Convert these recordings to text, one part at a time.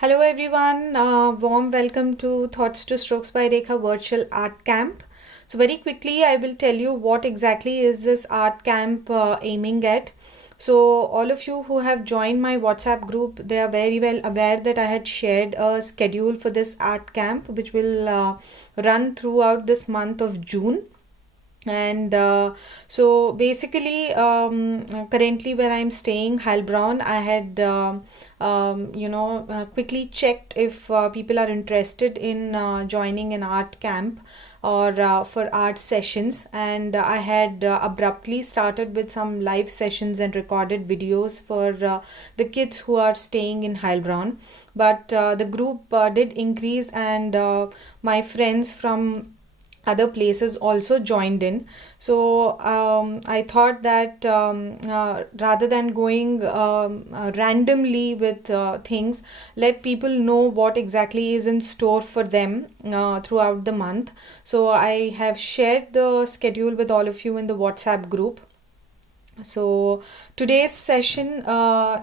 Hello everyone, warm welcome to Thoughts to Strokes by Rekha virtual art camp. So very quickly I will tell you what exactly is this art camp aiming at. So all of you who have joined my WhatsApp group, they are very well aware that I had shared a schedule for this art camp which will run throughout this month of June. And so basically currently where I'm staying, Heilbronn, I had quickly checked if people are interested in joining an art camp or for art sessions, and I had abruptly started with some live sessions and recorded videos for the kids who are staying in Heilbronn. But the group did increase, and my friends from other places also joined in. So I thought that rather than going randomly with things, let people know what exactly is in store for them throughout the month. So I have shared the schedule with all of you in the WhatsApp group. So today's session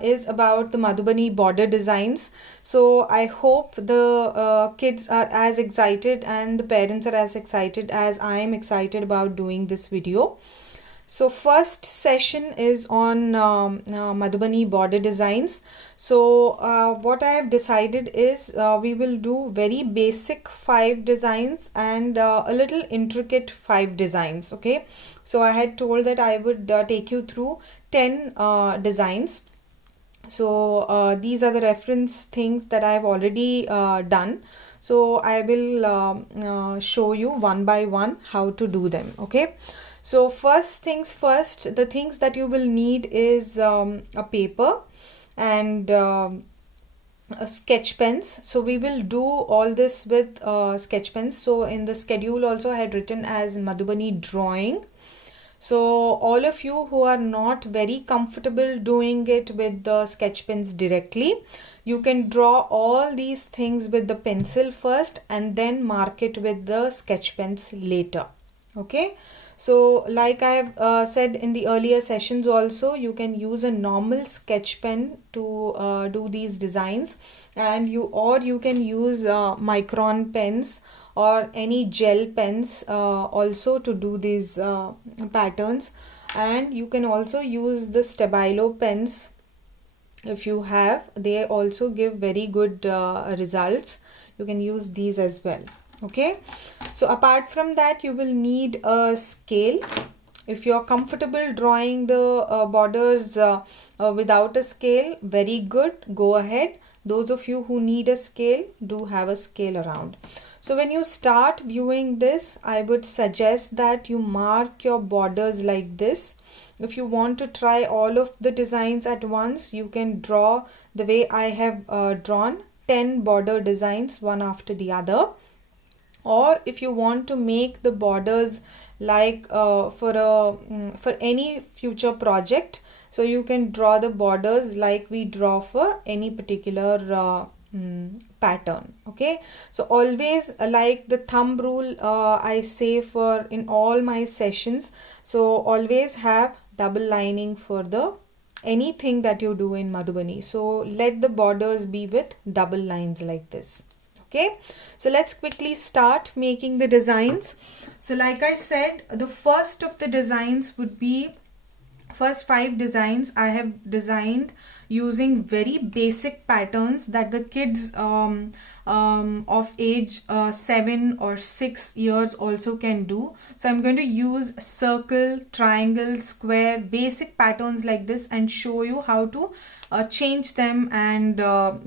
is about the Madhubani border designs. So I hope the kids are as excited and the parents are as excited as I am excited about doing this video. So first session is on Madhubani border designs. So what I have decided is we will do very basic 5 designs and a little intricate 5 designs. Okay, so I had told that I would take you through 10 designs. So these are the reference things that I have already done. So I will show you one by one how to do them. Okay, so first things first, the things that you will need is a paper and sketch pens. So we will do all this with sketch pens. So in the schedule also I had written as Madhubani drawing. So all of you who are not very comfortable doing it with the sketch pens directly, you can draw all these things with the pencil first and then mark it with the sketch pens later. Okay, so like I have said in the earlier sessions also, you can use a normal sketch pen to do these designs, and you can use micron pens or any gel pens also to do these patterns. And you can also use the Stabilo pens if you have. They also give very good results. You can use these as well. Okay, so apart from that, you will need a scale. If you are comfortable drawing the borders without a scale, very good, go ahead. Those of you who need a scale, do have a scale around. So when you start viewing this, I would suggest that you mark your borders like this. If you want to try all of the designs at once, you can draw the way I have drawn 10 border designs one after the other. Or if you want to make the borders like for any future project, so you can draw the borders like we draw for any particular pattern. Okay, so always like the thumb rule I say for in all my sessions, so always have double lining for the anything that you do in Madhubani. So let the borders be with double lines like this. Okay, so let's quickly start making the designs. So like I said, the first of the designs would be, first 5 designs I have designed using very basic patterns that the kids of age 7 or 6 years also can do. So I'm going to use circle, triangle, square, basic patterns like this and show you how to change them and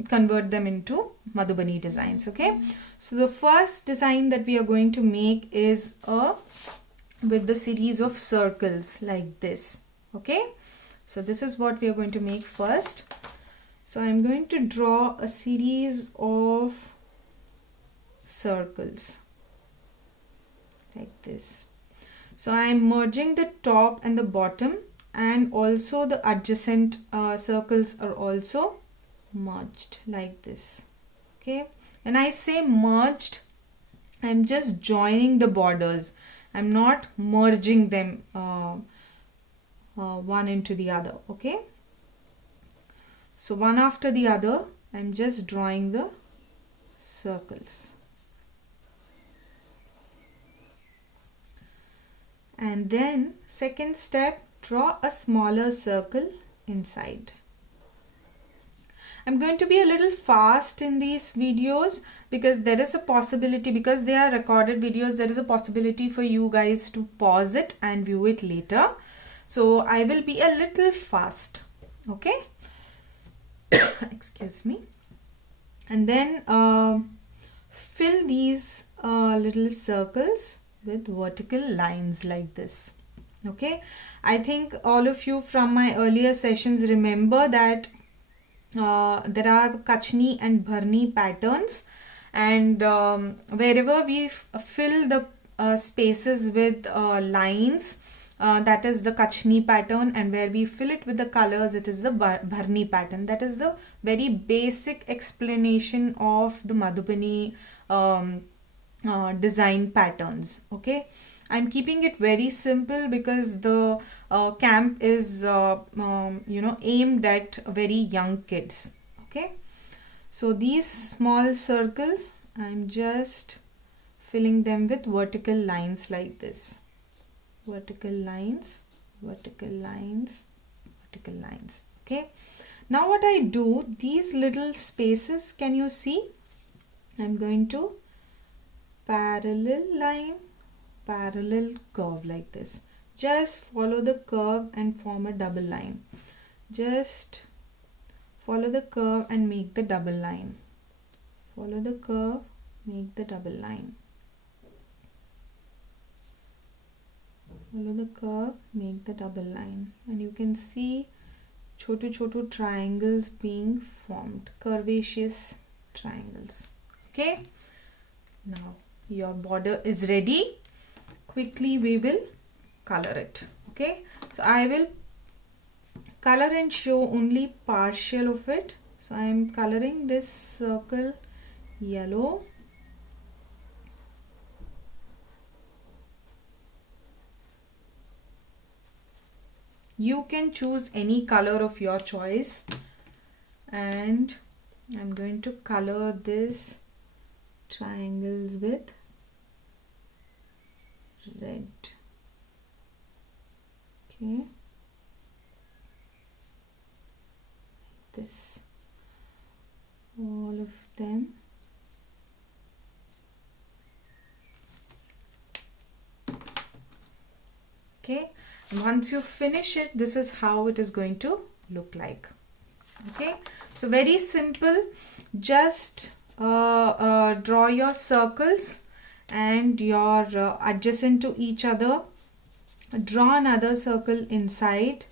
convert them into Madhubani designs. Okay, so the first design that we are going to make is with the series of circles like this. Okay, so this is what we are going to make first. So I'm going to draw a series of circles like this. So I'm merging the top and the bottom, and also the adjacent circles are also merged like this. Okay, when I say merged, I'm just joining the borders. I'm not merging them one into the other. Okay, so one after the other I'm just drawing the circles. And then second step, draw a smaller circle inside. I'm going to be a little fast in these videos because there is a possibility, because they are recorded videos, there is a possibility for you guys to pause it and view it later. So I will be a little fast. Okay. Excuse me. And then fill these little circles with vertical lines like this. Okay. I think all of you from my earlier sessions remember that there are Kachni and Bharni patterns, and wherever we fill the spaces with lines, that is the Kachni pattern, and where we fill it with the colors, it is the Bharni pattern. That is the very basic explanation of the Madhubani design patterns. Okay. I'm keeping it very simple because the camp is aimed at very young kids. Okay, so these small circles, I'm just filling them with vertical lines like this. Vertical lines, vertical lines, vertical lines. Okay, now what I do, these little spaces, can you see? I'm going to parallel line, parallel curve like this. Just follow the curve and form a double line. Just follow the curve and make the double line. Follow the curve, make the double line. Follow the curve, make the double line. And you can see chotu triangles being formed, curvaceous triangles. Okay, now your border is ready. Quickly we will color it. Okay, so I will color and show only partial of it. So I am coloring this circle yellow. You can choose any color of your choice, and I'm going to color this triangles with red. Okay, this, all of them. Okay, and once you finish it, this is how it is going to look like. Okay, so very simple. Just draw your circles and your adjacent to each other. Draw another circle inside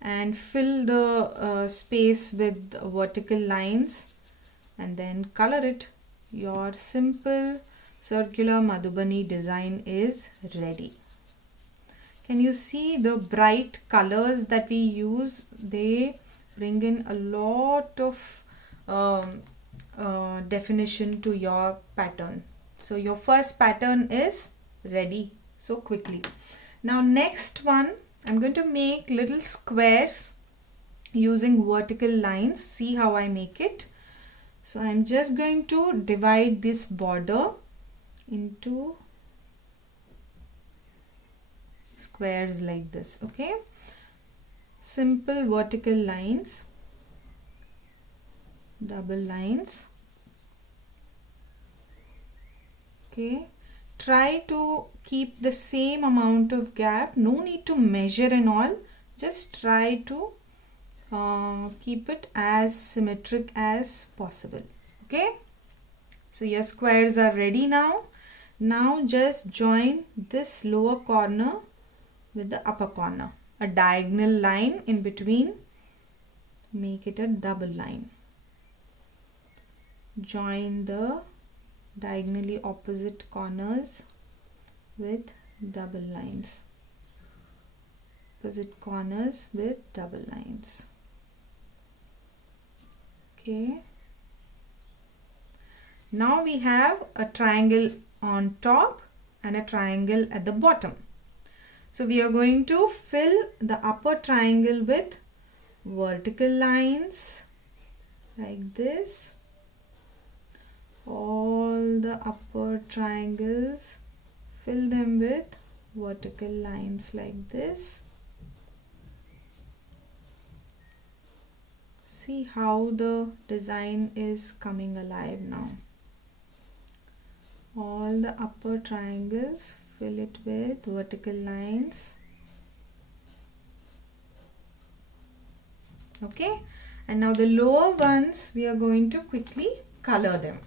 and fill the space with vertical lines, and then color it. Your simple circular Madhubani design is ready. Can you see the bright colors that we use? They bring in a lot of definition to your pattern. So your first pattern is ready so quickly. Now next one, I'm going to make little squares using vertical lines. See how I make it. So I'm just going to divide this border into squares like this. Okay, simple vertical lines, double lines. Okay, try to keep the same amount of gap. No need to measure and all, just try to keep it as symmetric as possible. Okay, so your squares are ready now. Now just join this lower corner with the upper corner, a diagonal line in between, make it a double line. Join the diagonally opposite corners with double lines, opposite corners with double lines. Okay, now we have a triangle on top and a triangle at the bottom. So we are going to fill the upper triangle with vertical lines like this. All the upper triangles, fill them with vertical lines like this. See how the design is coming alive now. All the upper triangles, fill it with vertical lines. Okay, and now the lower ones, we are going to quickly color them.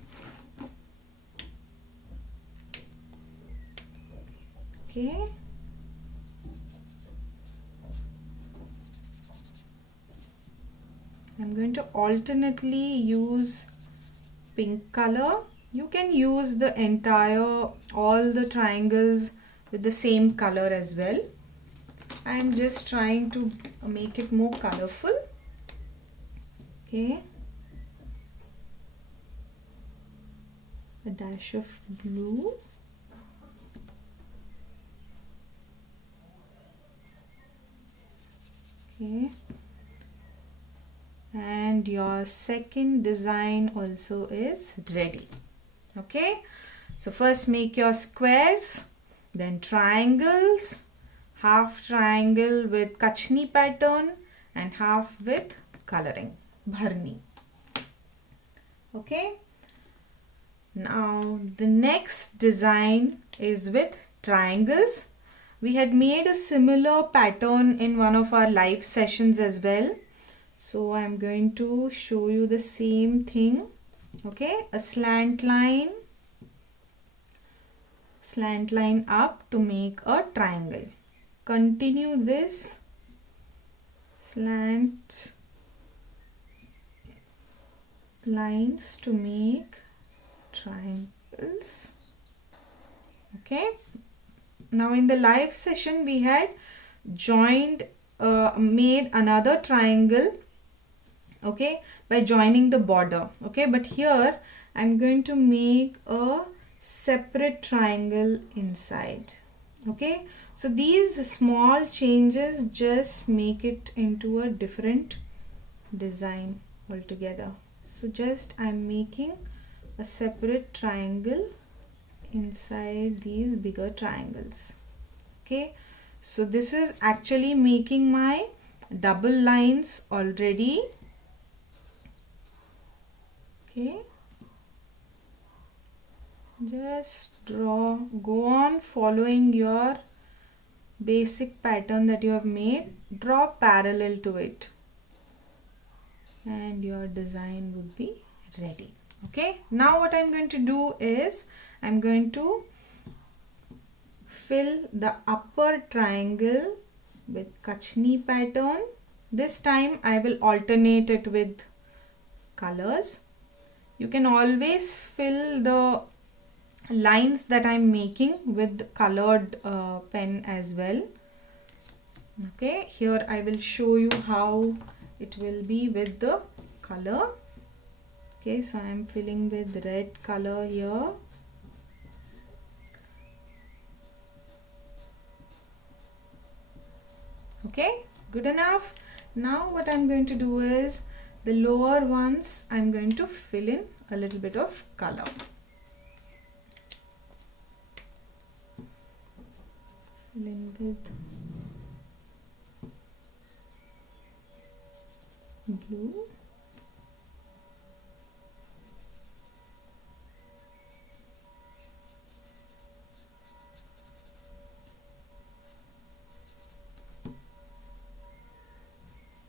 Okay. I'm going to alternately use pink color. You can use the entire, all the triangles with the same color as well. I'm just trying to make it more colorful. Okay. A dash of blue. Okay. And your second design also is ready. Okay, so first make your squares, then triangles, half triangle with kachni pattern and half with coloring, bharni. Okay, now the next design is with triangles. We had made a similar pattern in one of our live sessions as well. So I'm going to show you the same thing. Okay, a slant line up to make a triangle. Continue this slant lines to make triangles. Okay, now in the live session we had made another triangle, okay, by joining the border. Okay, but here I'm going to make a separate triangle inside. Okay, so these small changes just make it into a different design altogether. So just I'm making a separate triangle inside these bigger triangles. Okay, so this is actually making my double lines already. Okay, just go on following your basic pattern that you have made, draw parallel to it and your design would be ready. Okay, now what I'm going to do is I'm going to fill the upper triangle with kachni pattern. This time I will alternate it with colors. You can always fill the lines that I'm making with colored pen as well. Okay, here I will show you how it will be with the color. Okay, so I am filling with red color here. Okay, good enough. Now what I'm going to do is the lower ones I'm going to fill in a little bit of color. Fill in with blue.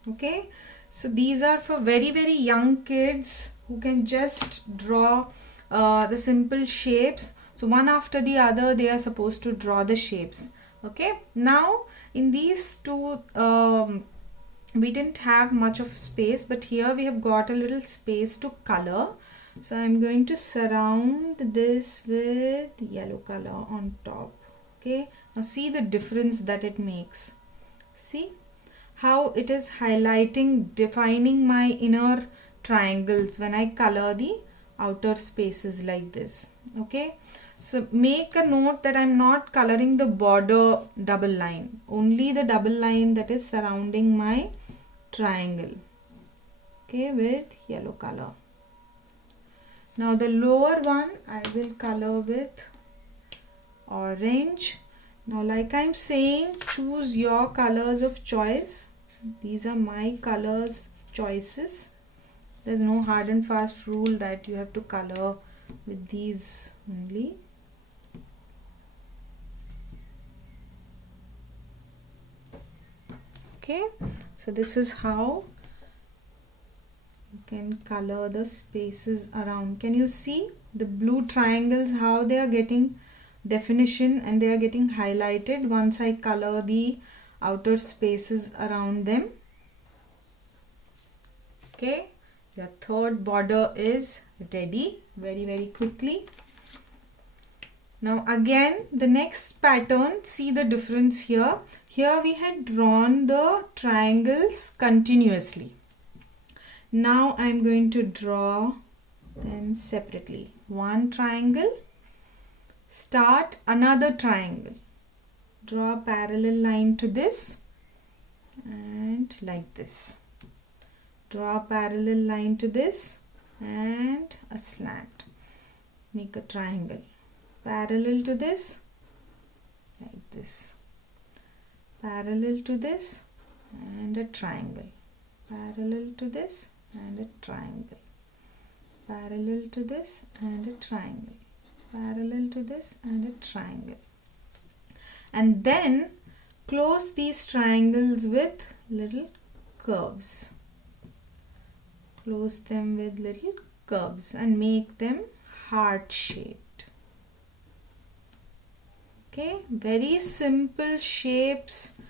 Okay, so these are for very young kids who can just draw the simple shapes. So one after the other they are supposed to draw the shapes. Okay, now in these two we didn't have much of space, but here we have got a little space to color. So I'm going to surround this with yellow color on top. Okay, now see the difference that it makes. See how it is highlighting, defining my inner triangles when I color the outer spaces like this. Okay, so make a note that I'm not coloring the border double line, only the double line that is surrounding my triangle. okay, with yellow color. Now the lower one I will color with orange. Now like I'm saying, choose your colors of choice. These are my colors choices. There's no hard and fast rule that you have to color with these only. Okay, so this is how you can color the spaces around. Can you see the blue triangles, how they are getting definition and they are getting highlighted once I color the outer spaces around them? Okay, your third border is ready very quickly. Now again the next pattern, see the difference here. Here we had drawn the triangles continuously. Now I am going to draw them separately. One triangle, start another triangle, draw a parallel line to this and like this. Draw a parallel line to this and a slant. Make a triangle. Parallel to this, like this. Parallel to this and a triangle. Parallel to this and a triangle. Parallel to this and a triangle. Parallel to this and a triangle. And then close these triangles with little curves. Close them with little curves and make them heart shaped. Okay, very simple shapes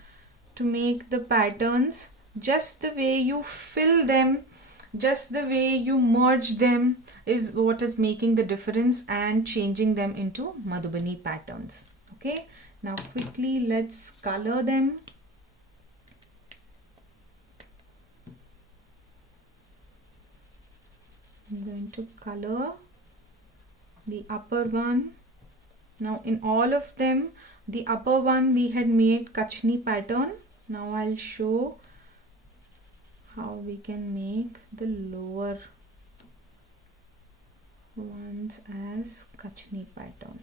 to make the patterns. Just the way you fill them, just the way you merge them is what is making the difference and changing them into Madhubani patterns. Okay, now quickly let's color them. I'm going to color the upper one. Now in all of them, the upper one we had made Kachni pattern. Now I'll show how we can make the lower ones as Kachni pattern.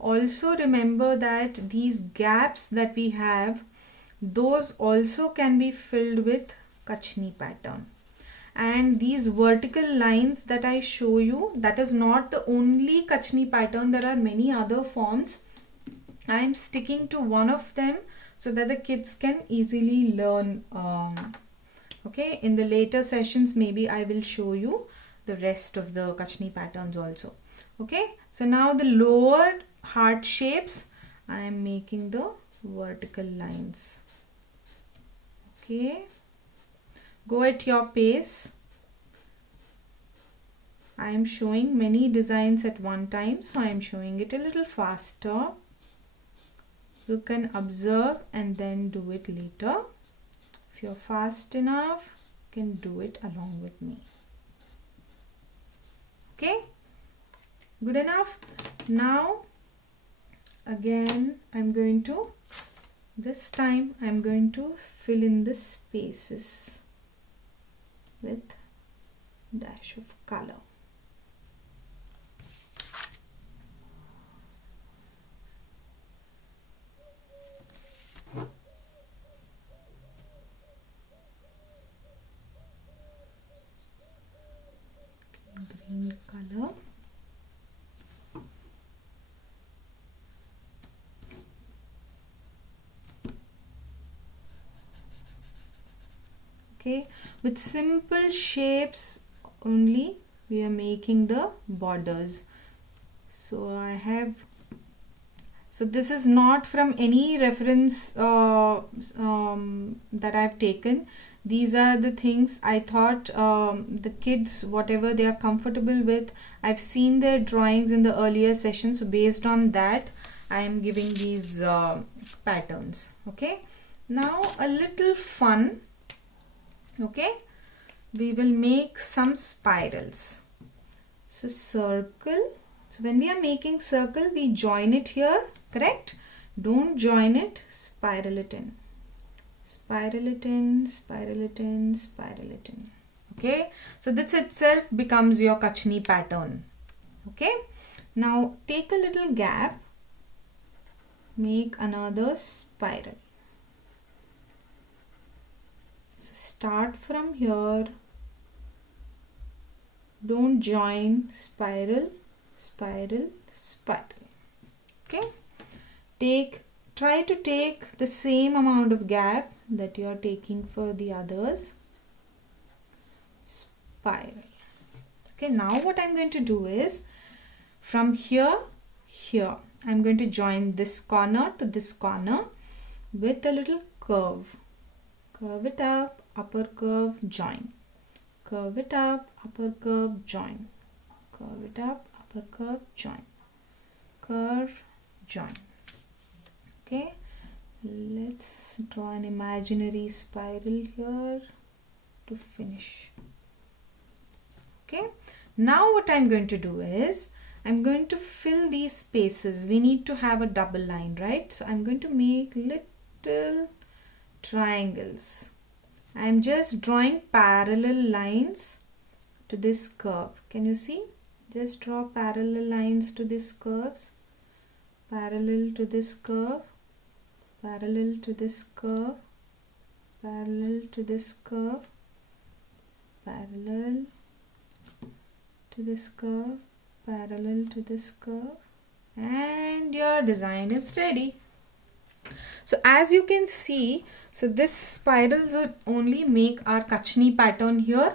Also remember that these gaps that we have, those also can be filled with Kachni pattern. And these vertical lines that I show you, that is not the only Kachni pattern. There are many other forms. I am sticking to one of them so that the kids can easily learn. Okay, in the later sessions maybe I will show you the rest of the Kachni patterns also. Okay, so now the lower heart shapes, I am making the vertical lines. Okay, go at your pace. I am showing many designs at one time, so I am showing it a little faster. You can observe and then do it later. If you're fast enough, you can do it along with me. Okay, good enough. Now again I'm going to, this time I'm going to fill in the spaces with dash of color. Green color. Okay, with simple shapes only we are making the borders. So I have, so this is not from any reference that I've taken. These are the things I thought the kids, whatever they are comfortable with. I've seen their drawings in the earlier sessions, so based on that I am giving these patterns. Okay, now a little fun. Okay, we will make some spirals. So circle. So when we are making circle, we join it here, correct? Don't join it, spiral it in. spiral it in, spiral it in, spiral it in. Okay, so this itself becomes your Kachni pattern. Okay, now take a little gap, make another spiral. So start from here, don't join, spiral, spiral, spiral. Okay, try to take the same amount of gap that you are taking for the others. Spiral. Okay, now what I'm going to do is from here, I'm going to join this corner to this corner with a little curve. Curve it up, upper curve, join. Curve it up, upper curve, join. Curve it up, upper curve, join. Curve, join. Okay, let's draw an imaginary spiral here to finish. Okay, now what I'm going to do is I'm going to fill these spaces. We need to have a double line, right? So I'm going to make little triangles. I'm just drawing parallel lines to this curve. Can you see? Just draw parallel lines to these curves. Parallel to this curve. Parallel to this curve. Parallel to this curve. Parallel to this curve. Parallel to this curve. And your design is ready. So as you can see, so this spirals would only make our Kachni pattern here.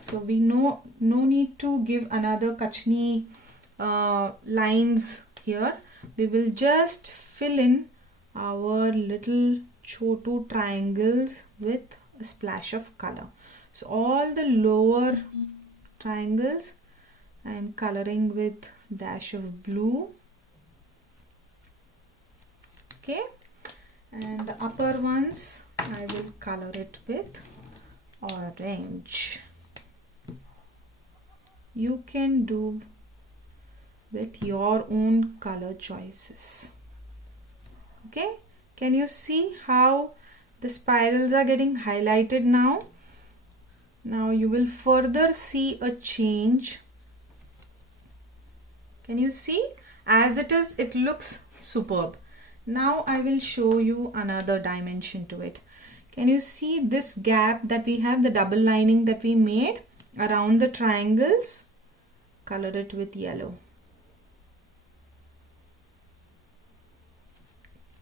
So we no need to give another Kachni lines here. We will just fill in our little chotu triangles with a splash of color. So all the lower triangles I am coloring with dash of blue. Okay, and the upper ones I will color it with orange. You can do with your own color choices. Okay, can you see how the spirals are getting highlighted now? Now you will further see a change. Can you see? As it is, it looks superb. Now I will show you another dimension to it. Can you see this gap that we have, the double lining that we made around the triangles? Color it with yellow.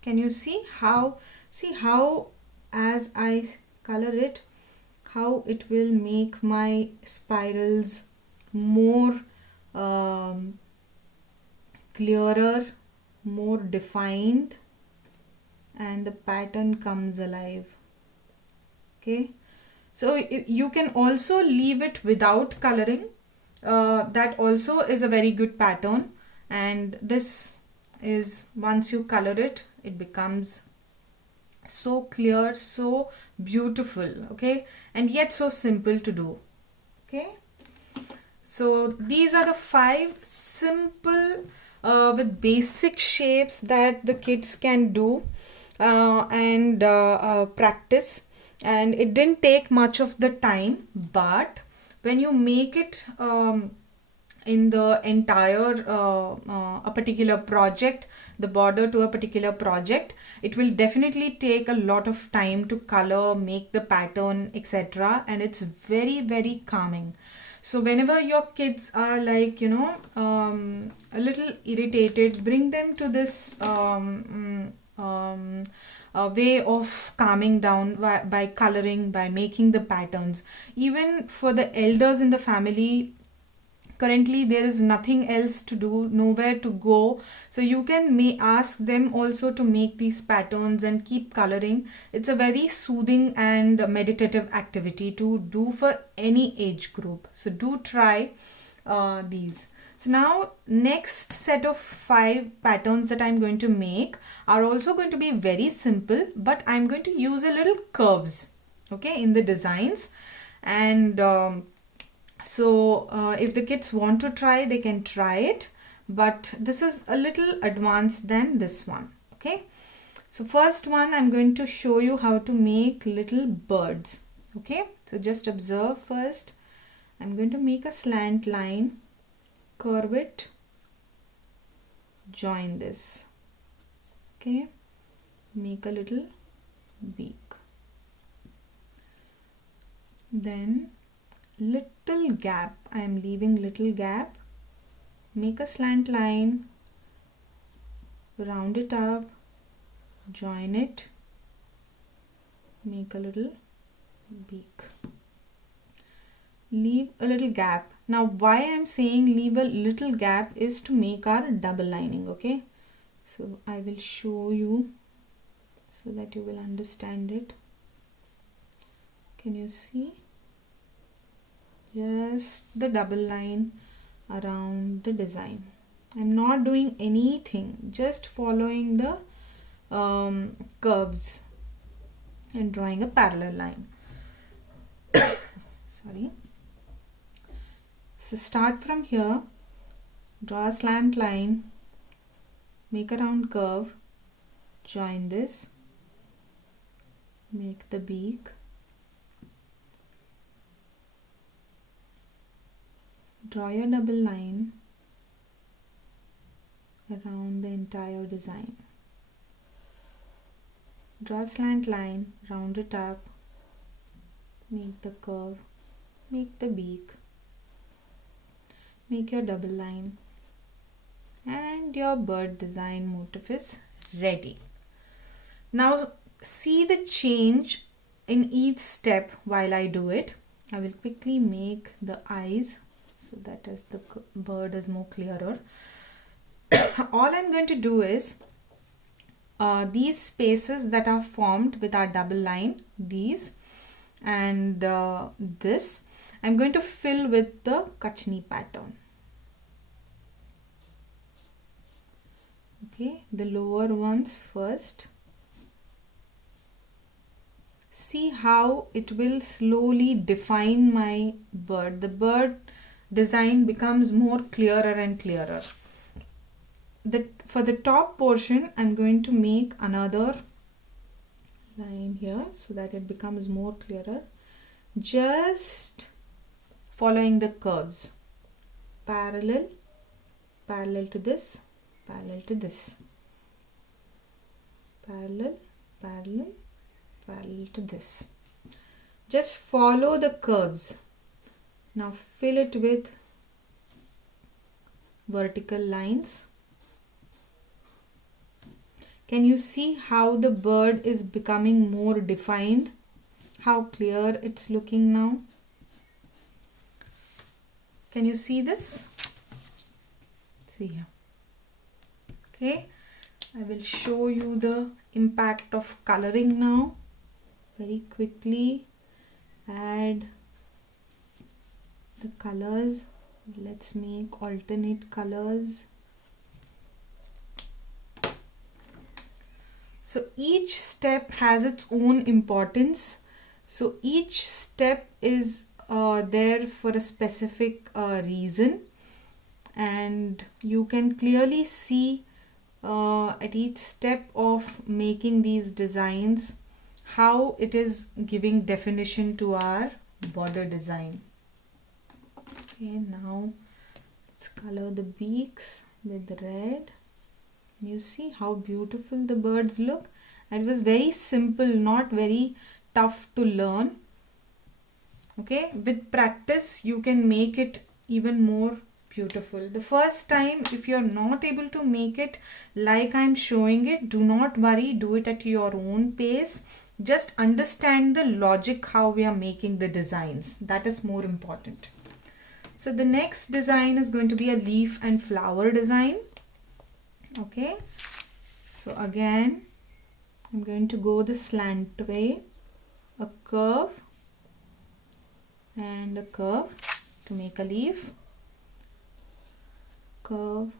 Can you see how as I color it, how it will make my spirals more clearer, more defined, and the pattern comes alive. Okay, so you can also leave it without coloring. That also is a very good pattern, and this is, once you color it, it becomes so clear, so beautiful. Okay, and yet so simple to do. Okay, so these are the 5 simple with basic shapes that the kids can do and practice, and it didn't take much of the time, but when you make it in the entire a particular project, the border to a particular project, it will definitely take a lot of time to color, make the pattern, etc., and it's very, very calming. So whenever your kids are like, you know, a little irritated, bring them to this way of calming down by coloring, by making the patterns. Even for the elders in the family, currently there is nothing else to do, nowhere to go, so you can ask them also to make these patterns and keep coloring. It's a very soothing and meditative activity to do for any age group, so do try these. So now next set of 5 patterns that I'm going to make are also going to be very simple, but I'm going to use a little curves, okay, in the designs. And so if the kids want to try, they can try it, but this is a little advanced than this one. Okay, So first one, I'm going to show you how to make little birds. Okay, so just observe first. I'm going to make a slant line, curve it, join this. Okay, make a little beak. Then little gap, I am leaving little gap. Make a slant line, round it up, join it, make a little beak. Leave a little gap. Now why I am saying leave a little gap is to make our double lining. Okay, so I will show you so that you will understand it. Can you see? Just the double line around the design. I'm not doing anything, just following the curves and drawing a parallel line. Sorry. So start from here, draw a slant line, make a round curve, join this, make the beak, draw your double line around the entire design. Draw a slant line, round it up, make the curve, make the beak, make your double line, and your bird design motif is ready. Now see the change in each step while I do it. I will quickly make the eyes so that as the bird is more clearer. All I'm going to do is these spaces that are formed with our double line, these and this, I'm going to fill with the Kachni pattern. Okay, the lower ones first. See how it will slowly define my bird. The bird design becomes more clearer and clearer. For the top portion, I'm going to make another line here so that it becomes more clearer. Just following the curves. Parallel, parallel to this, parallel to this. Parallel, parallel, parallel to this. Just follow the curves. Now fill it with vertical lines. Can you see how the bird is becoming more defined? How clear it's looking now? Can you see this? See here. Okay, I will show you the impact of coloring now. Very quickly add the colors. Let's make alternate colors. So each step has its own importance. So each step is there for a specific reason, and you can clearly see at each step of making these designs how it is giving definition to our border design. Okay, now let's color the beaks with red. You see how beautiful the birds look. It was very simple, not very tough to learn. Okay, with practice you can make it even more beautiful. The first time, if you're not able to make it like I'm showing it, do not worry, do it at your own pace. Just understand the logic how we are making the designs. That is more important. So the next design is going to be a leaf and flower design. Okay, so again I'm going to go the slant way, a curve and a curve to make a leaf, curve,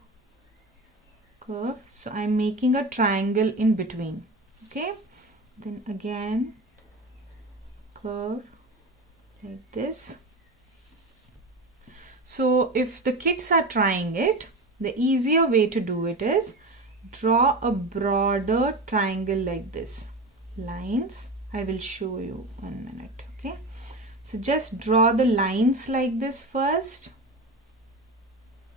curve. So I'm making a triangle in between. Okay, then again curve like this. So if the kids are trying it, the easier way to do it is draw a broader triangle like this. Lines, I will show you 1 minute. Okay, so just draw the lines like this first,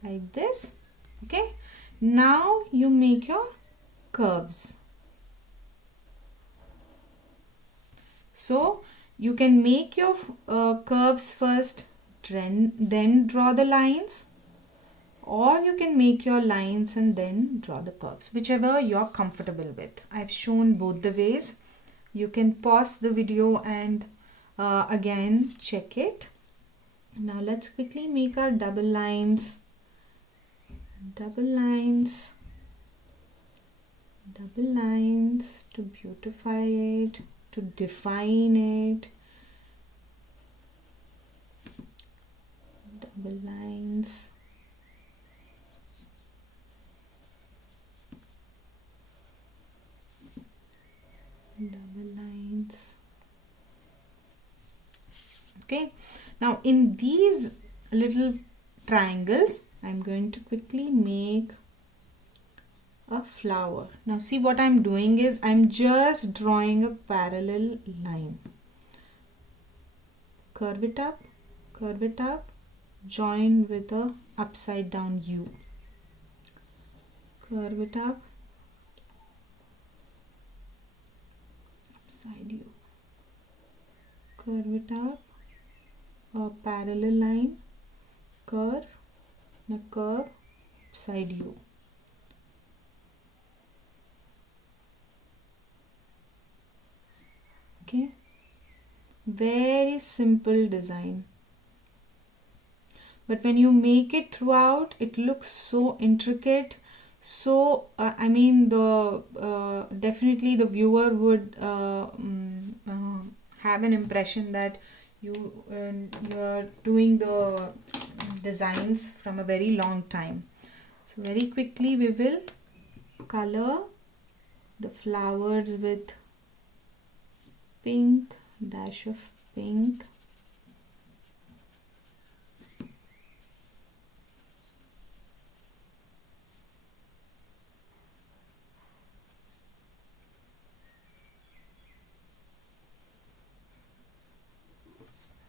like this. Okay, now you make your curves. So you can make your curves first, then draw the lines, or you can make your lines and then draw the curves, whichever you're comfortable with. I've shown both the ways. You can pause the video and again check it. Now let's quickly make our double lines, double lines, double lines to beautify it, to define it. Double lines. Double lines. Okay, now in these little triangles I'm going to quickly make a flower. Now see, what I'm doing is I'm just drawing a parallel line. Curve it up, join with a upside down U. Curve it up, upside U. Curve it up, a parallel line, curve, and a curve, upside U. Okay, very simple design, but when you make it throughout, it looks so intricate. So I mean, the definitely the viewer would have an impression that you're doing the designs from a very long time. So very quickly we will color the flowers with pink, dash of pink.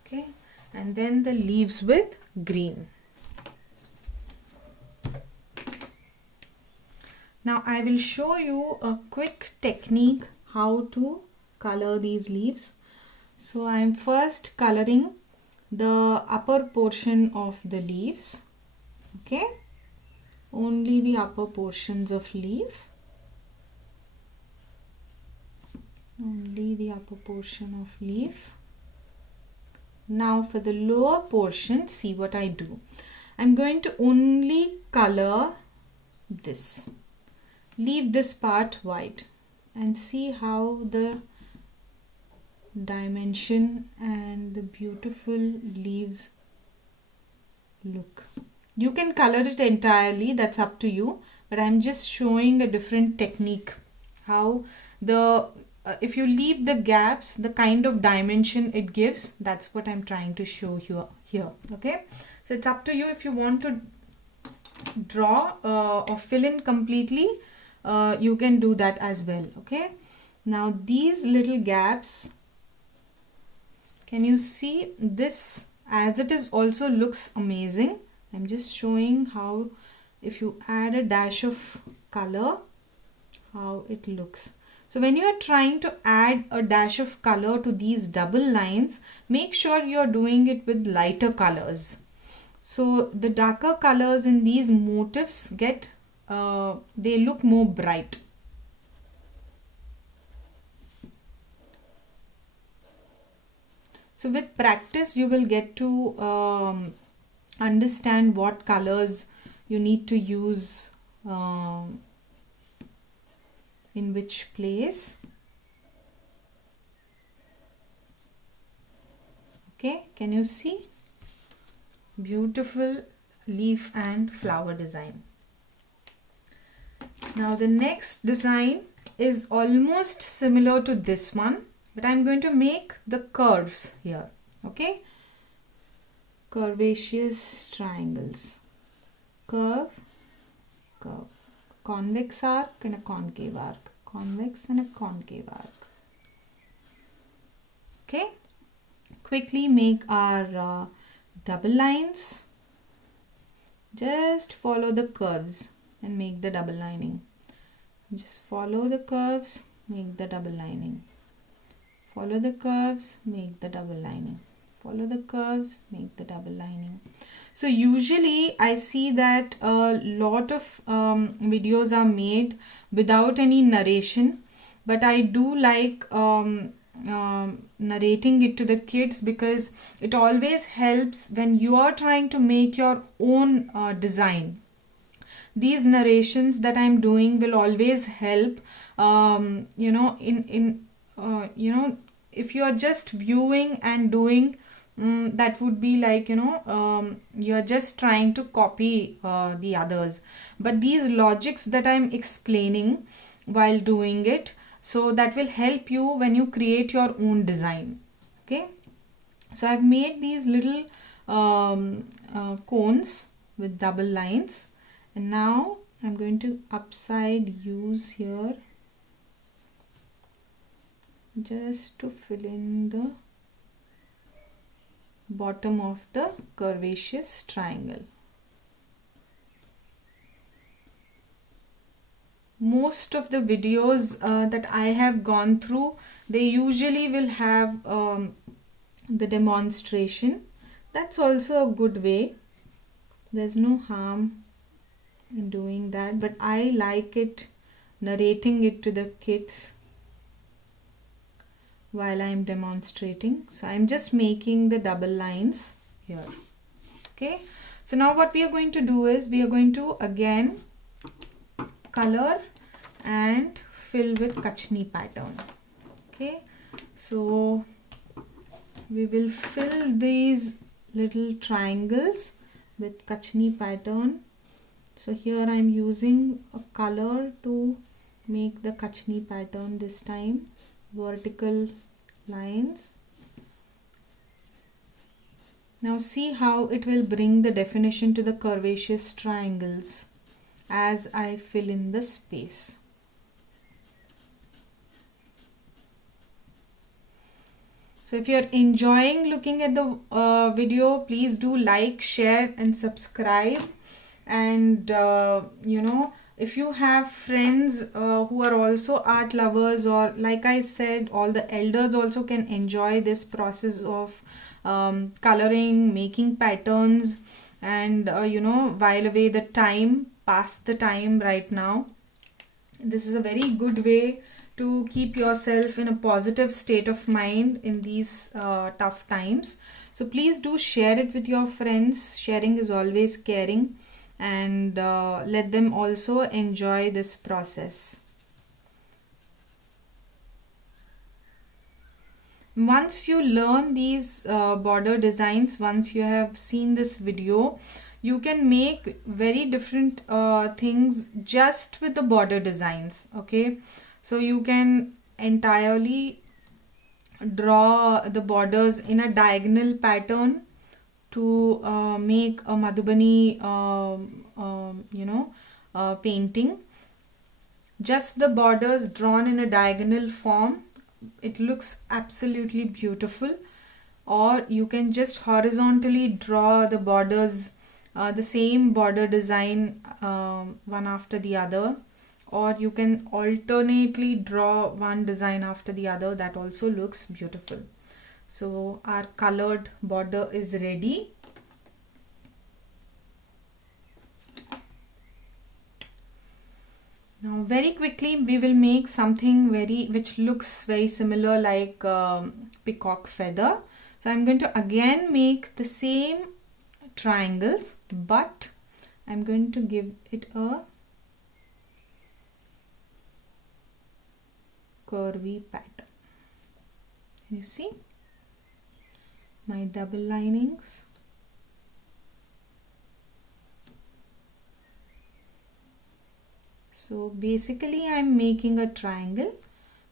Okay, and then the leaves with green. Now I will show you a quick technique how to color these leaves. So I am first coloring the upper portion of the leaves. Okay, only the upper portions of leaf, only the upper portion of leaf. Now for the lower portion, see what I do. I'm going to only color this. Leave this part white and see how the dimension and the beautiful leaves look. You can color it entirely, that's up to you, but I'm just showing a different technique, how the if you leave the gaps, the kind of dimension it gives. That's what I'm trying to show here. Okay, so it's up to you if you want to draw or fill in completely. You can do that as well. Okay, now these little gaps, can you see this? As it is also looks amazing. I'm just showing how if you add a dash of color, how it looks. So when you are trying to add a dash of color to these double lines, make sure you're doing it with lighter colors. So the darker colors in these motifs get, they look more bright. So with practice, you will get to understand what colors you need to use in which place. Okay, can you see? Beautiful leaf and flower design. Now the next design is almost similar to this one, but I'm going to make the curves here. Okay, curvaceous triangles, curve, curve, convex arc and a concave arc, convex and a concave arc. Okay, quickly make our double lines. Just follow the curves and make the double lining. Just follow the curves, make the double lining. Follow the curves, make the double lining. Follow the curves, make the double lining. So usually I see that a lot of videos are made without any narration, but I do like narrating it to the kids because it always helps when you are trying to make your own design. These narrations that I'm doing will always help, if you are just viewing and doing, that would be like, you're just trying to copy the others. But these logics that I'm explaining while doing it, so that will help you when you create your own design. Okay, so I've made these little cones with double lines, and now I'm going to upside use here just to fill in the bottom of the curvaceous triangle. Most of the videos that I have gone through, they usually will have the demonstration. That's also a good way. There's no harm in doing that, but I like it narrating it to the kids while I'm demonstrating. So I'm just making the double lines here. Okay, so now what we are going to do is we are going to again color and fill with Kachni pattern. Okay, so we will fill these little triangles with Kachni pattern. So here I'm using a color to make the Kachni pattern this time, vertical lines. Now see how it will bring the definition to the curvaceous triangles as I fill in the space. So if you're enjoying looking at the video, please do like, share and subscribe. And if you have friends who are also art lovers, or like I said, all the elders also can enjoy this process of coloring, making patterns, and while away the time, pass the time right now. This is a very good way to keep yourself in a positive state of mind in these tough times. So please do share it with your friends. Sharing is always caring, and let them also enjoy this process. Once you learn these border designs, once you have seen this video, you can make very different things just with the border designs. Okay, so you can entirely draw the borders in a diagonal pattern to make a Madhubani painting. Just the borders drawn in a diagonal form, it looks absolutely beautiful. Or you can just horizontally draw the borders, the same border design one after the other, or you can alternately draw one design after the other. That also looks beautiful. So our colored border is ready. Now very quickly we will make something which looks very similar like peacock feather. So I'm going to again make the same triangles, but I'm going to give it a curvy pattern. You see my double linings. So basically I'm making a triangle,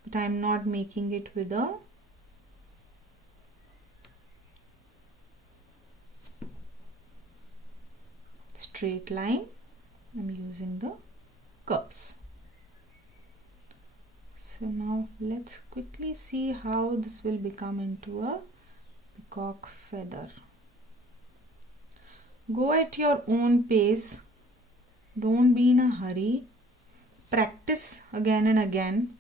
but I'm not making it with a straight line. I'm using the curves. So now let's quickly see how this will become into a peacock feather. Go at your own pace. Don't be in a hurry. Practice again and again.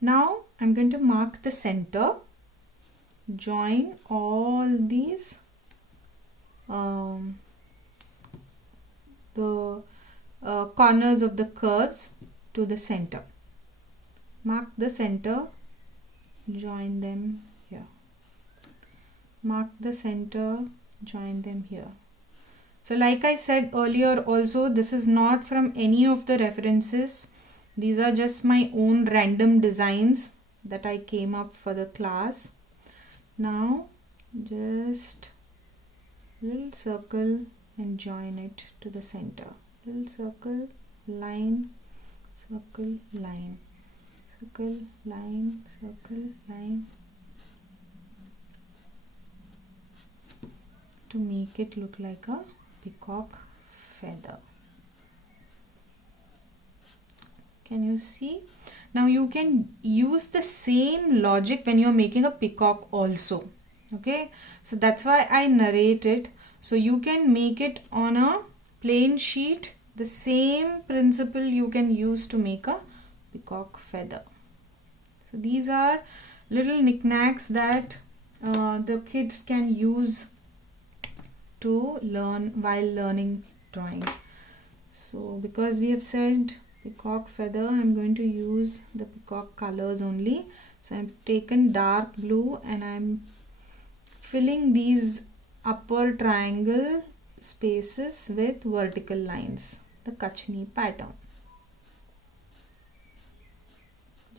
Now I'm going to mark the center. Join all these the corners of the curves to the center. Mark the center, join them here. Mark the center, join them here. So like I said earlier also, this is not from any of the references. These are just my own random designs that I came up for the class. Now just little circle and join it to the center. Little circle, line, circle, line, circle, line, circle, line, to make it look like a peacock feather. Can you see? Now you can use the same logic when you're making a peacock also. Okay, so that's why I narrate it. So you can make it on a plain sheet. The same principle you can use to make a peacock feather. So these are little knickknacks that the kids can use to learn while learning drawing. So because we have said peacock feather, I'm going to use the peacock colors only. So I've taken dark blue and I'm filling these upper triangle spaces with vertical lines, the Kachni pattern.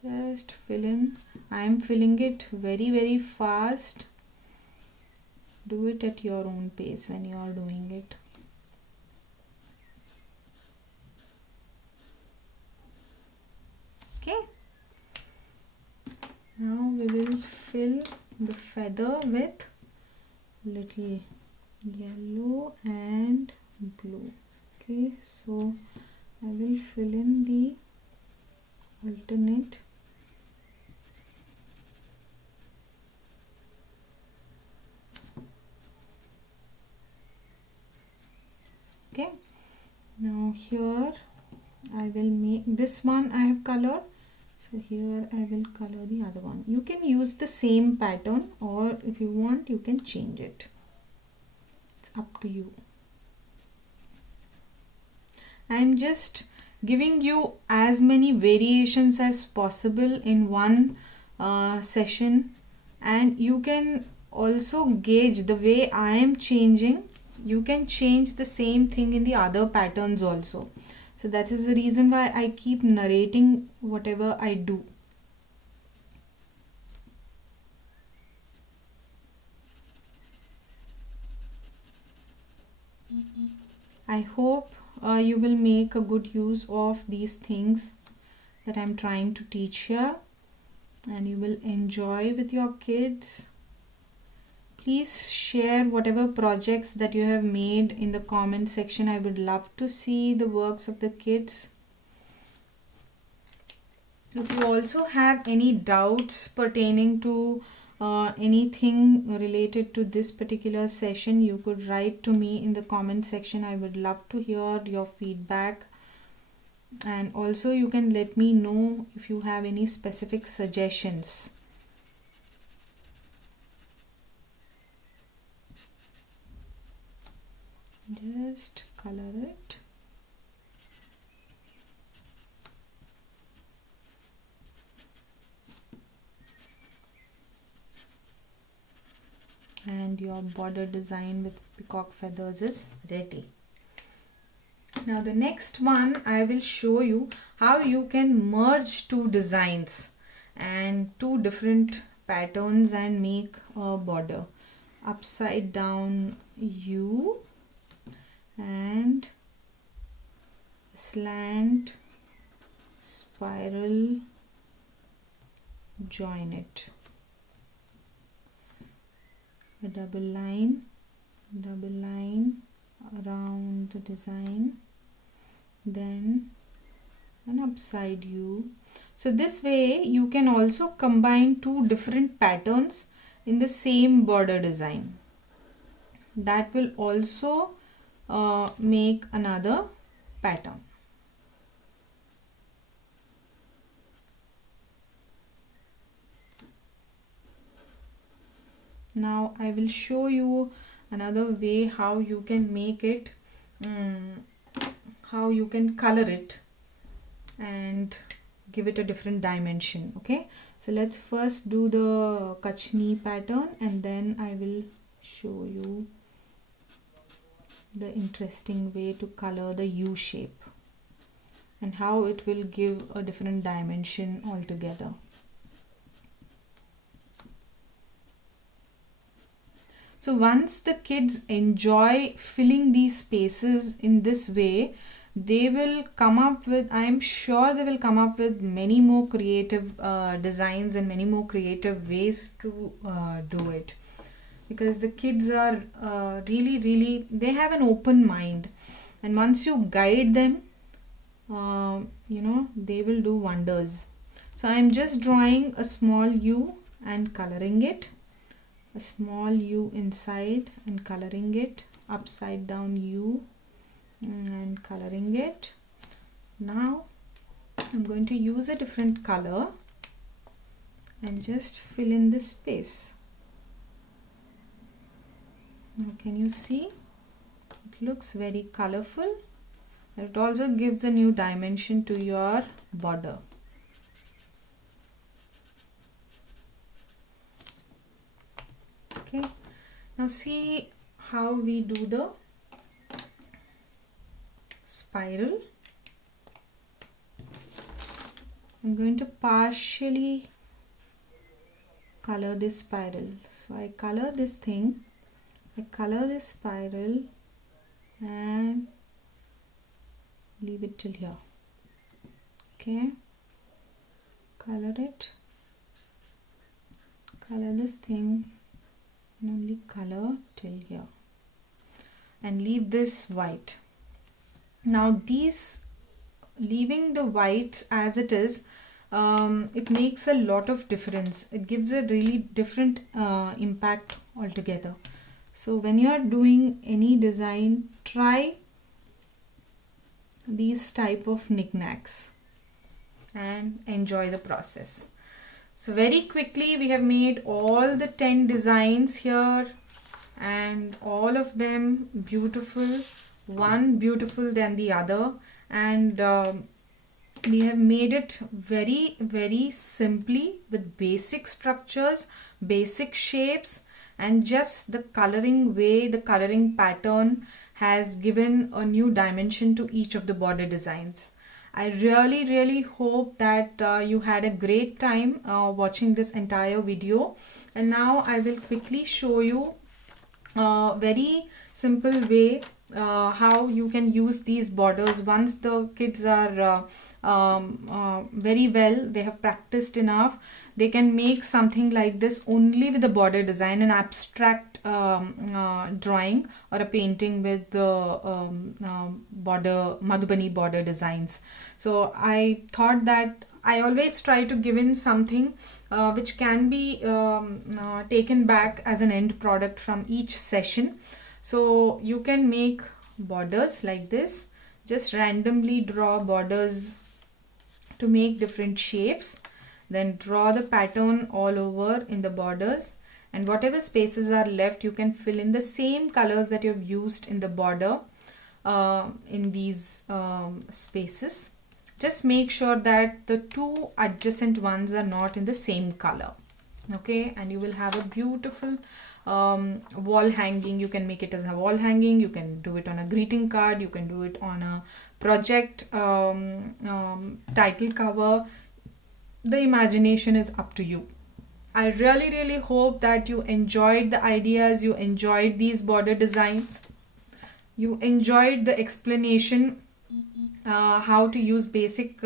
Just fill in. I'm filling it very fast. Do it at your own pace when you are doing it. Okay. Now we will fill the feather with little yellow and blue. Okay, so I will fill in the alternate okay. Now here I will make this one I have colored, so here I will color the other one. You can use the same pattern, or if you want you can change it. It's up to you. I'm just giving you as many variations as possible in one session, and you can also gauge the way I am changing. You can change the same thing in the other patterns also. So that is the reason why I keep narrating whatever I do. I hope you will make a good use of these things that I'm trying to teach here, and you will enjoy with your kids. Please share whatever projects that you have made in the comment section. I would love to see the works of the kids. If you also have any doubts pertaining to anything related to this particular session, you could write to me in the comment section. I would love to hear your feedback, and also you can let me know if you have any specific suggestions. Just color it. And your border design with peacock feathers is ready. Now the next one, I will show you how you can merge two designs and two different patterns and make a border. Upside down U and slant spiral, join it. A double line around the design, then and upside U. So this way you can also combine two different patterns in the same border design. That will also make another pattern. Now I will show you another way how you can make it, how you can color it and give it a different dimension. Okay, so let's first do the Kachni pattern and then I will show you the interesting way to color the U shape and how it will give a different dimension altogether. So once the kids enjoy filling these spaces in this way, they will come up with, I'm sure they will come up with many more creative designs and many more creative ways to do it, because the kids are really they have an open mind, and once you guide them, they will do wonders. So I'm just drawing a small U and coloring it, a small U inside and coloring it, upside down U and coloring it. Now I'm going to use a different color and just fill in this space. Now can you see? It looks very colorful. It also gives a new dimension to your border. Okay, now see how we do the spiral. I'm going to partially color this spiral. So I color this thing, I color this spiral and leave it till here. Okay, color it, color this thing and only color till here and leave this white. Now these, leaving the whites as it is, it makes a lot of difference. It gives a really different impact altogether. So when you are doing any design, try these type of knickknacks and enjoy the process. So very quickly we have made all the 10 designs here, and all of them beautiful, one beautiful than the other, and we have made it very simply with basic structures, basic shapes, and just the coloring way, the coloring pattern has given a new dimension to each of the border designs. I really hope that you had a great time watching this entire video, and now I will quickly show you a very simple way how you can use these borders once the kids are very well, they have practiced enough. They can make something like this only with the border design, an abstract drawing or a painting with the border, Madhubani border designs. So I thought that I always try to give in something which can be taken back as an end product from each session. So you can make borders like this, just randomly draw borders to make different shapes, then draw the pattern all over in the borders, and whatever spaces are left you can fill in the same colors that you have used in the border in these spaces. Just make sure that the two adjacent ones are not in the same color. Okay, and you will have a beautiful wall hanging. You can make it as a wall hanging, you can do it on a greeting card, you can do it on a project title cover. The imagination is up to you. I really hope that you enjoyed the ideas, you enjoyed these border designs, you enjoyed the explanation how to use basic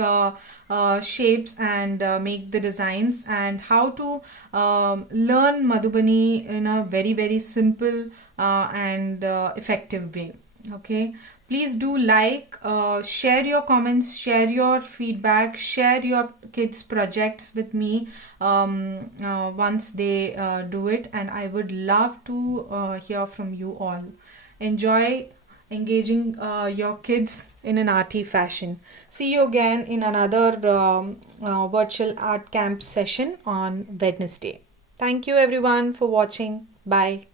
shapes and make the designs, and how to learn Madhubani in a very simple and effective way. Okay, please do like, share your comments, share your feedback, share your kids' projects with me once they do it, and I would love to hear from you all. Enjoy engaging your kids in an arty fashion. See you again in another virtual art camp session on Wednesday. Thank you everyone for watching. Bye.